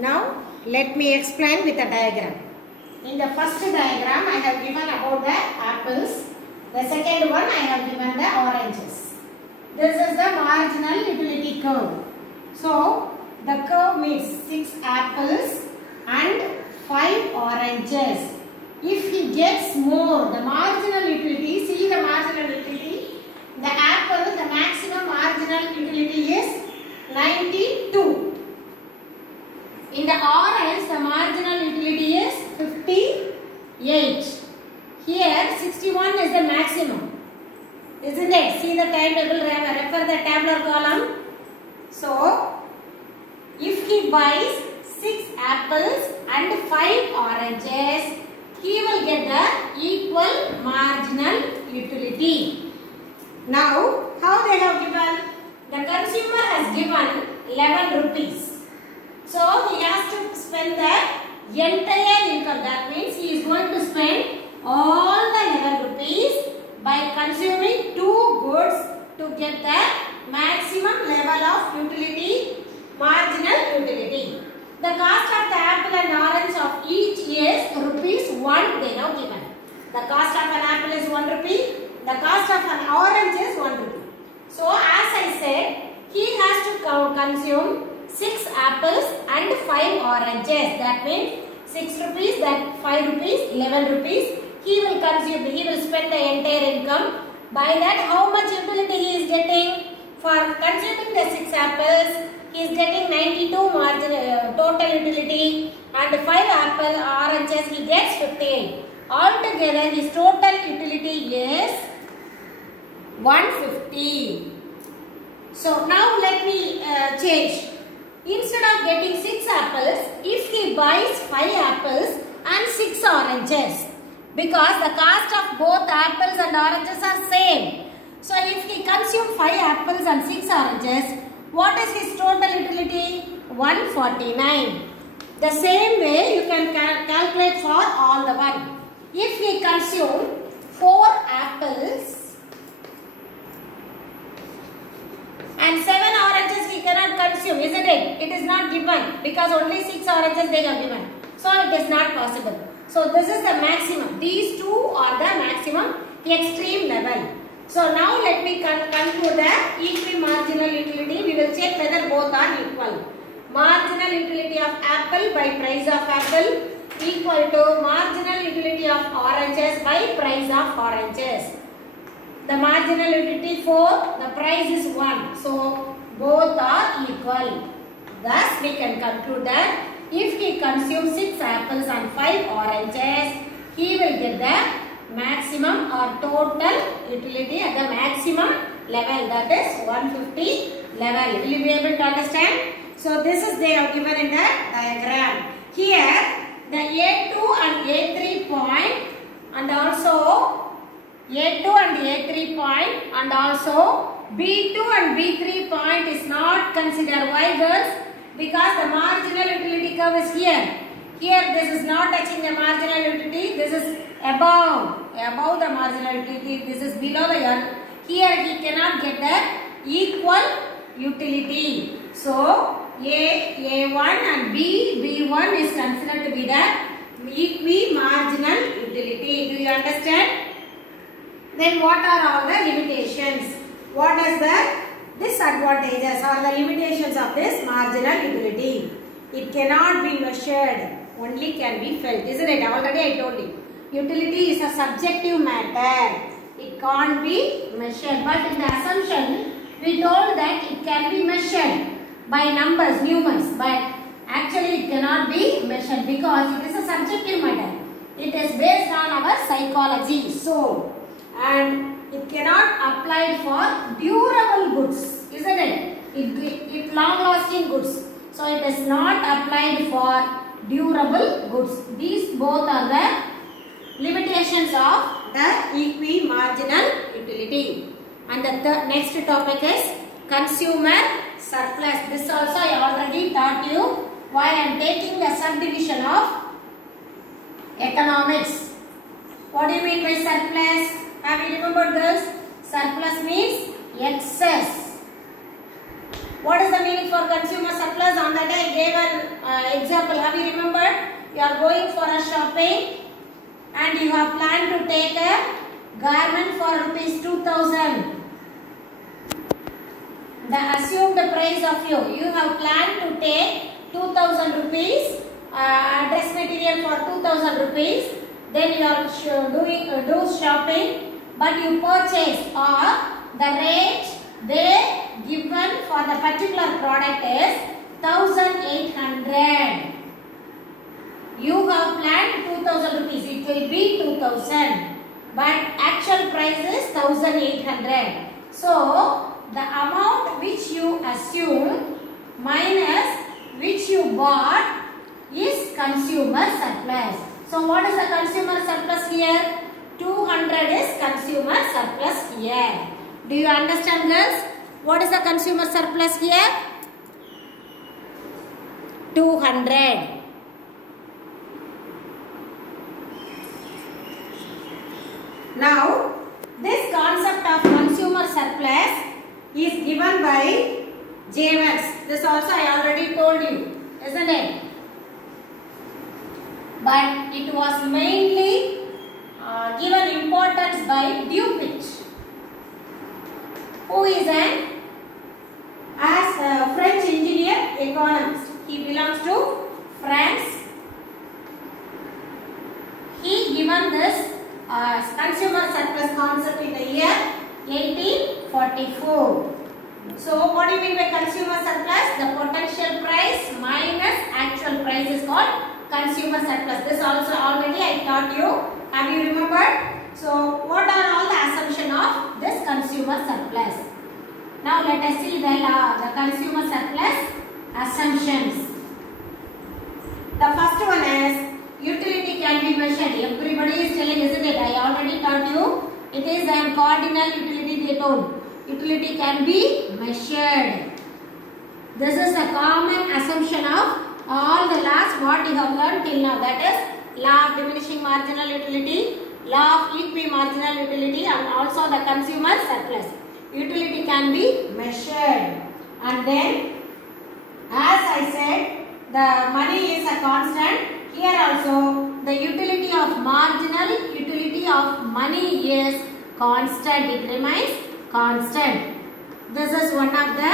Now let me explain with a diagram. In the first diagram I have given about the apples. The second one I have given the oranges. This is the marginal utility curve. So the curve means 6 apples and 5 oranges. If he gets more, the marginal utility, see the marginal utility, the apple, the maximum marginal utility is 92. In the orange, the marginal utility is 58. Here, 61 is the maximum. Isn't it? See the timetable, refer the tabular column. So, if he buys 6 apples and 5 oranges, he will get the equal marginal utility. Now, how they have given? The consumer has given 11 rupees. So, he has to spend the entire income. That means he is going to spend all the 11 rupees by consuming 2 goods to get the maximum level of utility, marginal utility. The cost of the apple and orange of each is rupees 1 they have given. The cost of an apple is 1 rupee. The cost of an orange is 1 rupee. So as I said, he has to consume 6 apples and 5 oranges. That means 6 rupees, that 5 rupees, 11 rupees. He will consume, he will spend the entire income. By that, how much utility he is getting? For consuming the 6 apples, he is getting 92 total utility, and 5 apple oranges he gets 58. Altogether his total utility is 150. So now let me change. Instead of getting 6 apples, if he buys 5 apples and 6 oranges, because the cost of both apples and oranges are same. So if he consumes 5 apples and 6 oranges, what is his total utility? 149. The same way you can calculate for all the one. If he consumes 4 apples and 7 oranges he cannot consume, isn't it? It is not given because only 6 oranges they are given. So it is not possible. So this is the maximum. These two are the maximum extreme level. So now let me conclude the equi-marginal utility. We will check whether both are equal. Marginal utility of apple by price of apple equal to marginal utility of oranges by price of oranges. The marginal utility 4, the price is 1. So both are equal. Thus we can conclude that if he consumes 6 apples and 5 oranges, he will get the maximum or total utility at the maximum level, that is 150 level. Will you be able to understand? So this is they are given in the diagram. Here the A2 and A3 point and also A2 and A3 point and also B2 and B3 point is not considered. Why girls? Because the marginal utility curve is here. Here this is not touching the marginal utility. This is above the marginal utility. This is below the earth. Here he cannot get the equal utility. So A1 and B1 is considered to be the equi-marginal utility. Do you understand? Then what are all the limitations? What is the disadvantages or the limitations of this marginal utility? It cannot be measured, only can be felt. Isn't it? Already I told you. Utility is a subjective matter. It can't be measured. But in the assumption, we told that it can be measured by numbers, numers. But actually it cannot be measured because it is a subjective matter. It is based on our psychology. So, and it cannot apply for durable goods, isn't it? It long-lasting goods. So it is not applied for durable goods. These both are the limitations of the equi-marginal utility. And the next topic is consumer surplus. This also I already taught you why I am taking the subdivision of economics. What do you mean by surplus? Have you remembered this? Surplus means excess. What is the meaning for consumer surplus? On that I gave an example, have you remembered? You are going for a shopping and you have planned to take a garment for rupees 2000. The assumed price of you have planned to take 2000 rupees dress material for 2000 rupees. Then you are do shopping, but you purchase or the rate they given for the particular product is 1800. You have planned 2000 rupees, it will be 2000, but actual price is 1800. So the amount which you assume minus which you bought is consumer surplus. So what is the consumer surplus here? 200 is consumer surplus here. Do you understand, girls? What is the consumer surplus here? 200. Now, this concept of consumer surplus is given by Jevons. This also I already told you, isn't it? But it was mainly given importance by Dupuit, who is an French engineer economist. He belongs to France. He given this consumer surplus concept in the year 1844. So what do you mean by consumer surplus? The potential price minus actual price is called consumer surplus. This also already I taught you. Have you remembered? So what are all the assumptions of this consumer surplus? Now let us see the consumer surplus assumptions. The first one is utility can be measured. Everybody is telling, isn't it? I already taught you. It is an cardinal utility they told. Utility can be measured. This is a common assumption of all the laws what you have learned till now. That is law of diminishing marginal utility, law of equimarginal utility, and also the consumer surplus. Utility can be measured. And then, as I said, the money is a constant. Here also, the utility of marginal utility of money is constant. It remains constant. This is one of the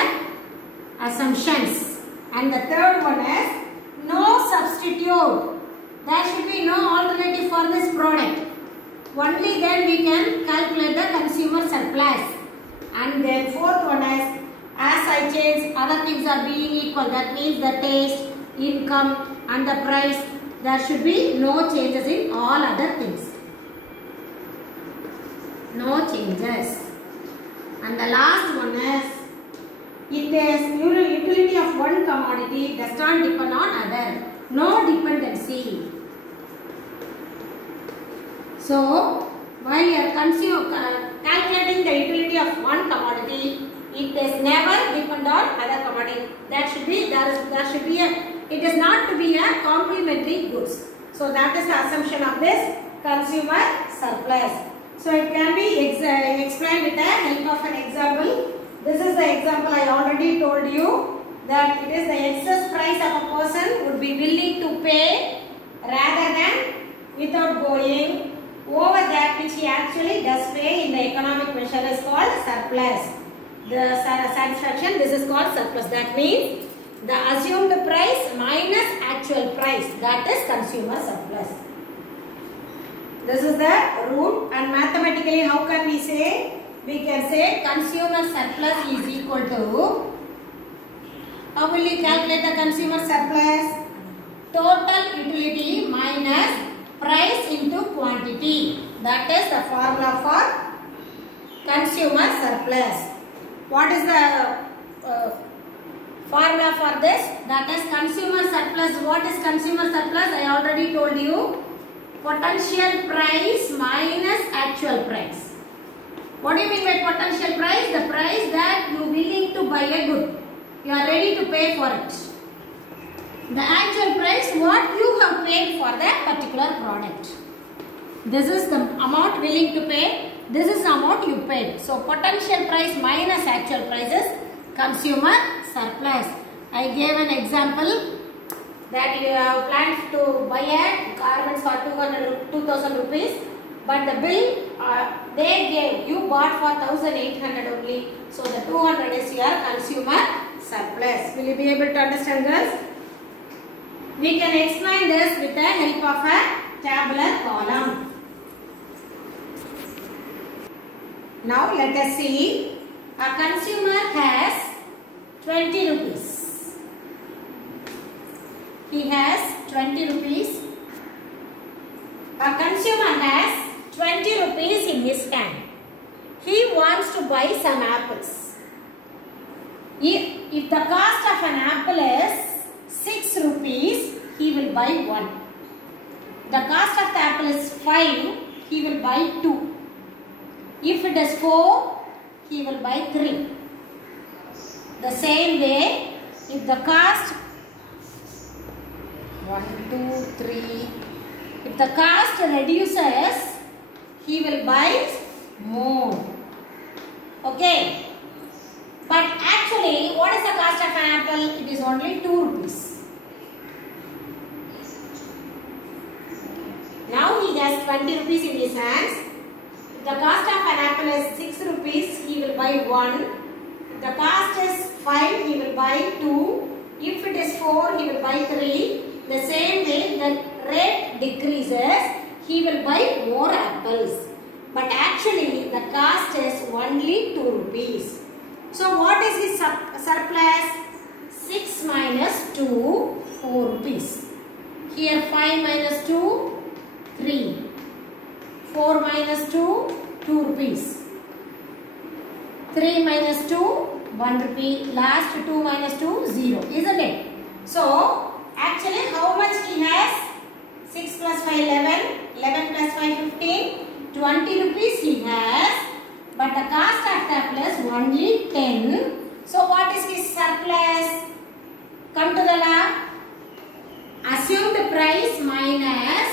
assumptions. And the third one is no substitute. There should be no alternative for this product. Only then we can calculate the consumer surplus. And then fourth one is, as I change, other things are being equal. That means the taste, income and the price. There should be no changes in all other things. No changes. And the last one is, it is utility of one commodity does not depend on other. No dependency. So, while you are calculating the utility of one commodity, it is never depend on other commodity. There should be it is not to be a complementary goods. So that is the assumption of this consumer surplus. So it can be explained with the help of an example. This is the example I already told you, that it is the excess price of a person would be willing to pay rather than without going over that which he actually does pay in the economic measure is called surplus. The satisfaction, this is called surplus. That means the assumed price minus actual price, that is consumer surplus. This is the rule, and mathematically how can we say? We can say consumer surplus is equal to, how will you calculate the consumer surplus? Total utility minus price into quantity. That is the formula for consumer surplus. What is the formula for this? That is consumer surplus. What is consumer surplus? I already told you. Potential price minus actual price. What do you mean by potential price? The price that you are willing to buy a good. You are ready to pay for it. The actual price what you have paid for that particular product. This is the amount willing to pay. This is the amount you paid. So potential price minus actual price is consumer surplus. I gave an example. that you have planned to buy a garments for 2000 rupees, but the bill they gave, you bought for 1800 only. So the 200 is your consumer surplus. Will you be able to understand this? We can explain this with the help of a tabular column. Now let us see. A consumer has 20 rupees. He has 20 rupees. A consumer has 20 rupees in his hand. He wants to buy some apples. If the cost of an apple is 6 rupees, he will buy 1. The cost of the apple is 5, he will buy 2. If it is 4, he will buy 3. The same way, if the cost 1, 2, 3, if the cost reduces, he will buy more. Okay. But actually, what is the cost of an apple? It is only 2 rupees. Now he has 20 rupees in his hands. If the cost of an apple is 6 rupees, he will buy 1. If the cost is 5, he will buy 2. If it is 4, he will buy 3. The same way, the rate decreases, he will buy more apples. But actually, the cost is only 2 rupees. So, what is his surplus? 6 minus 2, 4 rupees. Here, 5 minus 2, 3. 4 minus 2, 2 rupees. 3 minus 2, 1 rupee. Last 2 minus 2, 0. Isn't it? So, actually, how much he has? 6 plus 5, 11. 11 plus 5, 15. 20 rupees he has. But the cost of the apple is only 10. So, what is his surplus? Come to the lab. Assumed price minus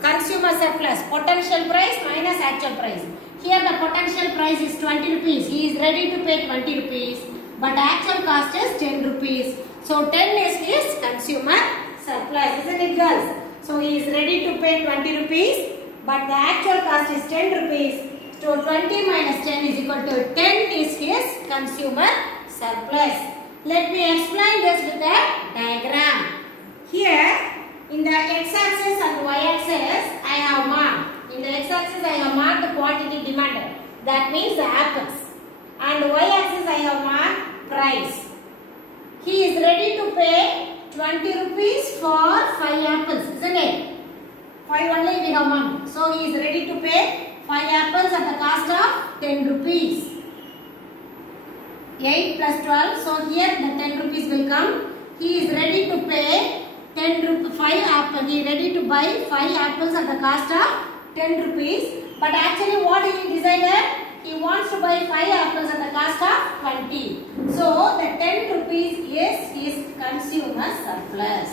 consumer surplus. Potential price minus actual price. Here the potential price is 20 rupees. He is ready to pay 20 rupees. But the actual cost is 10 rupees. So 10 is his consumer surplus. Isn't it, girls? So he is ready to pay 20 rupees. But the actual cost is 10 rupees. So 20 minus 10 is equal to 10 is his consumer surplus. Let me explain this with a diagram. Here in the x-axis and y-axis I have marked. In the x-axis I have marked the quantity demanded. That means the apples. And y-axis I have marked price. He is ready to pay 20 rupees for 5 apples, isn't it? 5 only we have marked. So he is ready to pay 5 apples at the cost of 10 rupees. 8 plus 12. So here the 10 rupees will come. He is ready to pay 5 apples. He is ready to buy 5 apples at the cost of 10 rupees. But actually what he decided? He wants to buy 5 apples at the cost of 20. So the 10 rupees is his consumer surplus.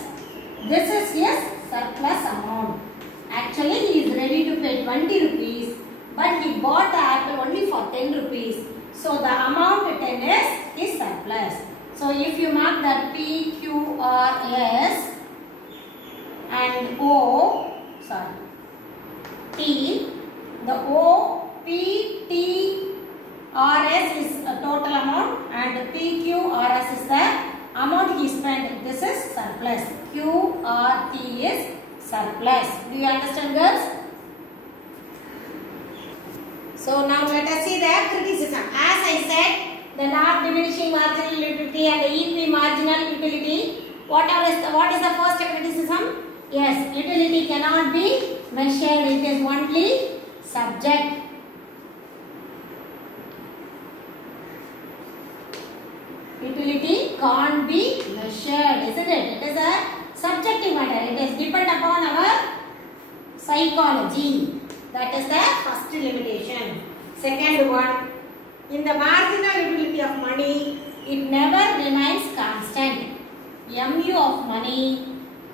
This is his surplus amount. Actually he is ready to pay 20 rupees. But he bought the apple only for 10 rupees. So the amount 10 is his surplus. So if you mark the P, Q, R, S and T, the O, P, T, R, S is a total amount and P, Q, R, S is the amount he spent. This is surplus. Q, R, T is surplus. Do you understand, girls? So now let us see the criticism. As I said, the law of diminishing marginal utility and the EP marginal utility. What is the first criticism? Yes, utility cannot be measured. It is only subject. Utility can't be measured, isn't it? It is a subjective matter. It is depend upon our psychology. That is the first limitation. Second one, in the marginal utility of money, it never remains constant. MU of money,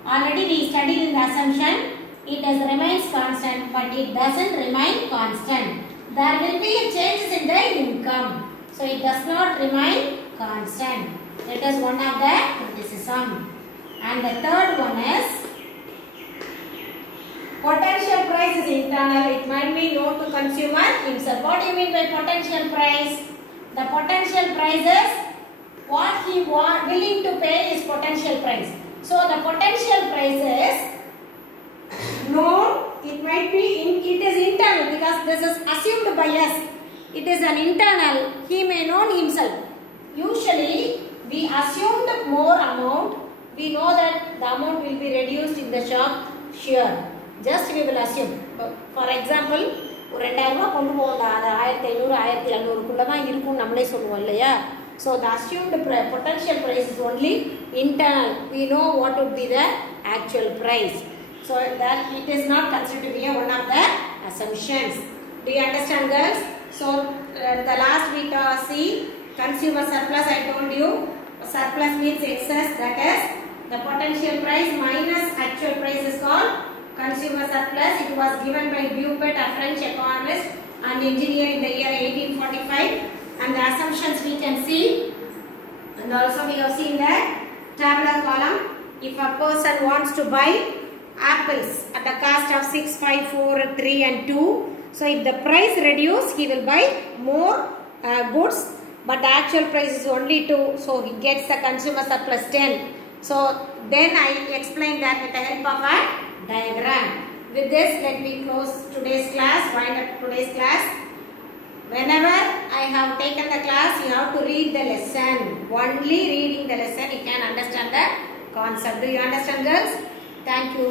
already we studied in the assumption, it does remains constant, but it doesn't remain constant. There will be a changes in the income. So it does not remain constant. That is one of the criticism. sum. And the third one is potential price is internal. It might be known to consumer himself. What do you mean by potential price? The potential price is what he willing to pay is potential price. So the potential price is known. It might be it is internal because this is assumed by us. It is an internal. He may know himself. Usually we assume the more amount. We know that the amount will be reduced in the shop. Sure. Just we will assume. For example, ஒரு 2000 ரூபாய் கொண்டு போவோம். அது 1500 1600 குள்ள தான் இருக்கும் நம்மளே சொல்லுவோம் இல்லையா? So the assumed potential price is only internal. We know what would be the actual price. So that it is not considered to be one of the assumptions. Do you understand, girls? So the last we see consumer surplus. I told you surplus means excess. That is the potential price minus actual price is called consumer surplus. It was given by Buffett, a French economist and engineer in the year 1845. And the assumptions we can see, and also we have seen the tabular column. If a person wants to buy apples at the cost of 6, 5, 4, 3 and 2. So if the price reduce, he will buy more goods, but the actual price is only 2. So he gets the consumer surplus 10. So then I explain that with the help of a diagram. With this, let me close today's class, wind up today's class. Whenever I have taken the class, you have to read the lesson. Only reading the lesson, you can understand the concept. Do you understand, girls? Thank you.